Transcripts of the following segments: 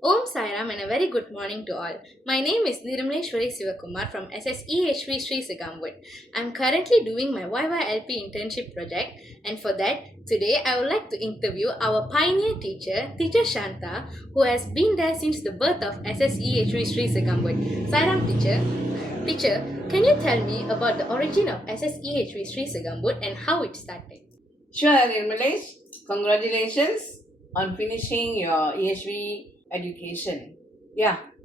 Om Sairam and a very good morning to all. My name is Nirrmaleshwari Sivakumar from Ssehv Sri Segambut. I'm currently doing my Yylp internship project, and for that, today I would like to interview our pioneer teacher, Teacher Shanta, who has been there since the birth of Ssehv Sri Segambut. Sairam teacher, can you tell me about the origin of Ssehv Sri Segambut and how it started? Sure, Nirmalesh. Congratulations on finishing your EHV education.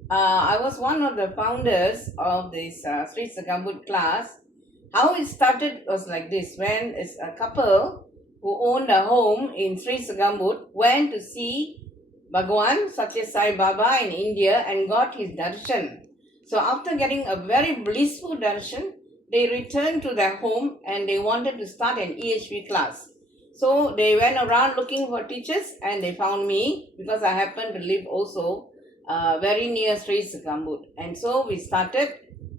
I was one of the founders of this Sri Segambut class. How it started was like this: when it's a couple who owned a home in Sri Segambut went to see Bhagwan Satya Sai Baba in India and got his darshan. So after getting a very blissful darshan, they returned to their home and they wanted to start an EHV class. So they went around looking for teachers and they found me because I happened to live also very near Sri Segambut. And so we started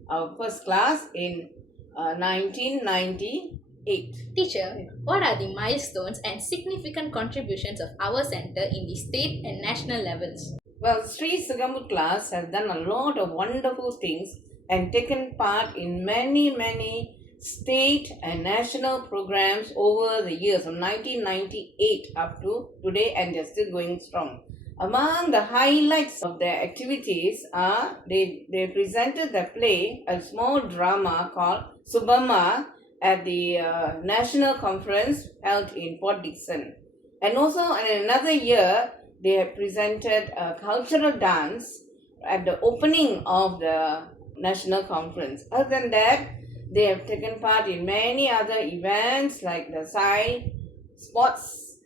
our first class in 1998. Teacher, what are the milestones and significant contributions of our center in the state and national levels? Well, Sri Segambut class has done a lot of wonderful things and taken part in many state and national programs over the years from 1998 up to today, and they're still going strong. Among the highlights of their activities are they presented the play, a small drama called Subama, at the national conference held in Port Dickson. And also in another year, they have presented a cultural dance at the opening of the national conference. Other than that, they have taken part in many other events like the Sai Sports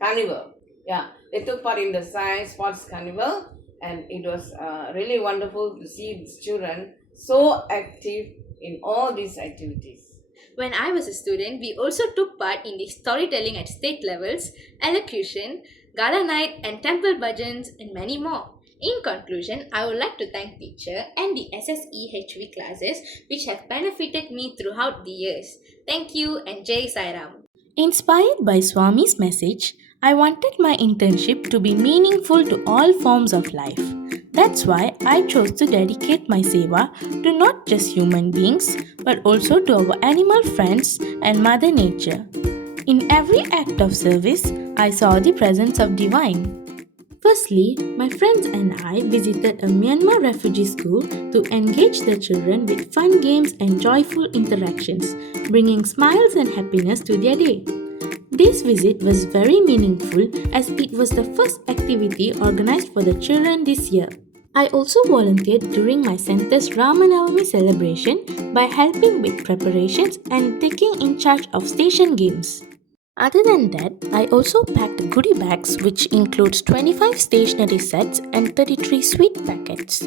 Carnival. They took part in the Sai Sports Carnival, and it was really wonderful to see these children so active in all these activities. When I was a student, we also took part in the storytelling at state levels, elocution, gala night, and temple bhajans, and many more. In conclusion, I would like to thank teacher and the SSEHV classes which have benefited me throughout the years. Thank you and Jai Sairam. Inspired by Swami's message, I wanted my internship to be meaningful to all forms of life. That's why I chose to dedicate my seva to not just human beings but also to our animal friends and Mother Nature. In every act of service, I saw the presence of divine. Firstly, my friends and I visited a Myanmar refugee school to engage the children with fun games and joyful interactions, bringing smiles and happiness to their day. This visit was very meaningful as it was the first activity organized for the children this year. I also volunteered during my center's Ramanavami celebration by helping with preparations and taking in charge of station games. Other than that, I also packed goodie bags which includes 25 stationery sets and 33 sweet packets.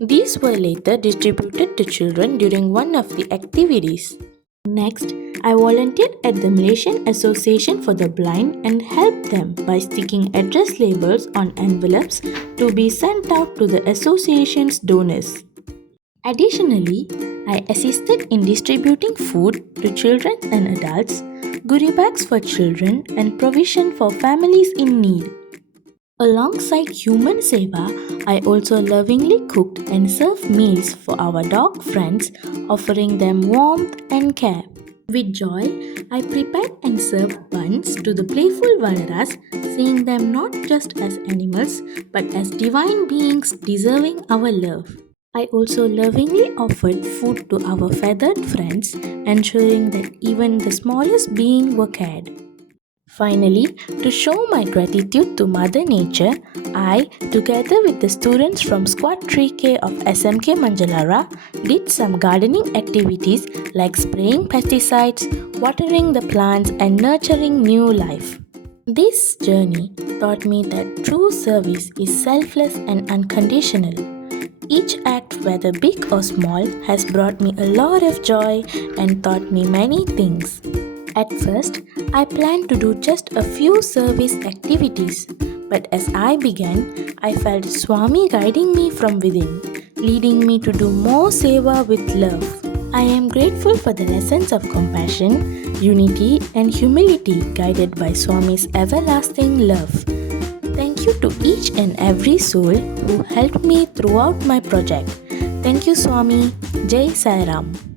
These were later distributed to children during one of the activities. Next, I volunteered at the Malaysian Association for the Blind and helped them by sticking address labels on envelopes to be sent out to the association's donors. Additionally, I assisted in distributing food to children and adults, goodie bags for children, and provision for families in need. Alongside human seva, I also lovingly cooked and served meals for our dog friends, offering them warmth and care. With joy, I prepared and served buns to the playful Vanaras, seeing them not just as animals but as divine beings deserving our love. I also lovingly offered food to our feathered friends, ensuring that even the smallest being were cared. Finally, to show my gratitude to Mother Nature, I, together with the students from Squad 3K of SMK Manjalara, did some gardening activities like spraying pesticides, watering the plants, and nurturing new life. This journey taught me that true service is selfless and unconditional. Each act, whether big or small, has brought me a lot of joy and taught me many things. At first, I planned to do just a few service activities, but as I began, I felt Swami guiding me from within, leading me to do more seva with love. I am grateful for the lessons of compassion, unity, and humility guided by Swami's everlasting love. Thank you to each and every soul who helped me throughout my project. Thank you, Swami. Jai Sai Ram.